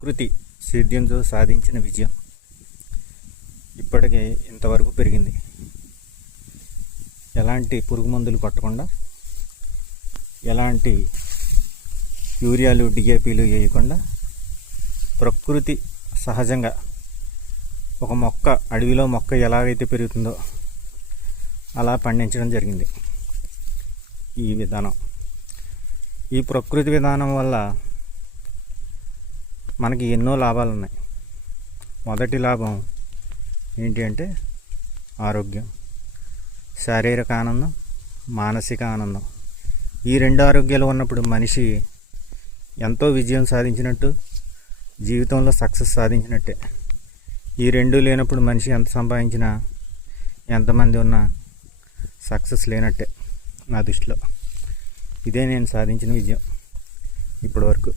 ప్రకృతి సేద్యంతో సాధించిన విజయం ఇప్పటికే ఇంతవరకు పెరిగింది. ఎలాంటి పురుగు మందులు కొట్టకుండా, ఎలాంటి యూరియాలు డిఏపీలు వేయకుండా ప్రకృతి సహజంగా ఒక మొక్క, అడవిలో మొక్క ఎలాగైతే పెరుగుతుందో అలా పండించడం జరిగింది. ఈ విధానం, ఈ ప్రకృతి విధానం వల్ల మనకి ఎన్నో లాభాలు ఉన్నాయి. మొదటి లాభం ఏంటి అంటే ఆరోగ్యం, శారీరక ఆనందం, మానసిక ఆనందం. ఈ రెండు ఆరోగ్యాలు ఉన్నప్పుడు మనిషి ఎంతో విజయం సాధించినట్టు, జీవితంలో సక్సెస్ సాధించినట్టే. ఈ రెండు లేనప్పుడు మనిషి ఎంత సంపాదించినా, ఎంతమంది ఉన్నా సక్సెస్ లేనట్టే నా దృష్టిలో. ఇదే నేను సాధించిన విజయం ఇప్పటివరకు.